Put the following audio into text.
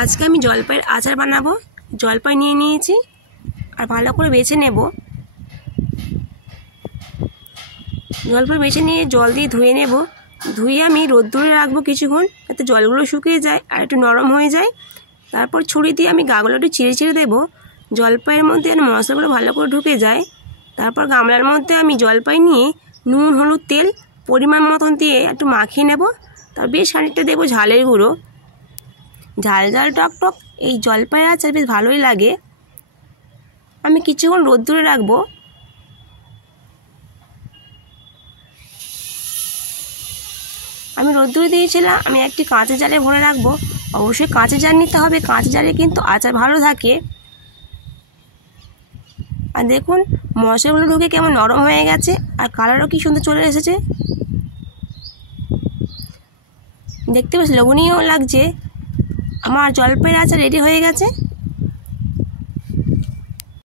আজকে আমি জলপাইয়ের আচার বানাবো। জলপাই নিয়ে নিয়েছি আর ভালো করে বেছে নেব। জলপাই বেছে নিয়ে জল দিয়ে ধুয়ে নেব। ধুয়ে আমি রোদ্দুরে রাখবো কিছুক্ষণ, যাতে জলগুলো শুকিয়ে যায় আর একটু নরম হয়ে যায়। তারপর ছুরি দিয়ে আমি গাগুলো একটু চিড়ে চিড়ে দেবো, জলপাইয়ের মধ্যে আর মশলাগুলো ভালো করে ঢুকে যায়। তারপর গামলার মধ্যে আমি জলপাই নিয়ে নুন, হলুদ, তেল পরিমাণ মতন দিয়ে একটু মাখিয়ে নেব। তার বেশ খানিকটা দেবো ঝালের গুঁড়ো। ঝাল ঝাল টক টক এই জলপাইয়ের আচার বেশ ভালোই লাগে। আমি কিছুক্ষণ রোদ্দুরে রাখবো। আমি রোদ্দুরে দিয়েছিলাম, আমি একটি কাঁচের জারে ভরে রাখবো। অবশ্যই কাঁচের জার নিতে হবে, কাঁচের জারে কিন্তু আচার ভালো থাকে। আর দেখুন মশলাগুলো ঢুকে কেমন নরম হয়ে গেছে আর কালারও কি সুন্দর চলে এসেছে, দেখতে বেশ লোভনীয় লাগছে। আমার জলপাইয়ের আচার রেডি হয়ে গেছে।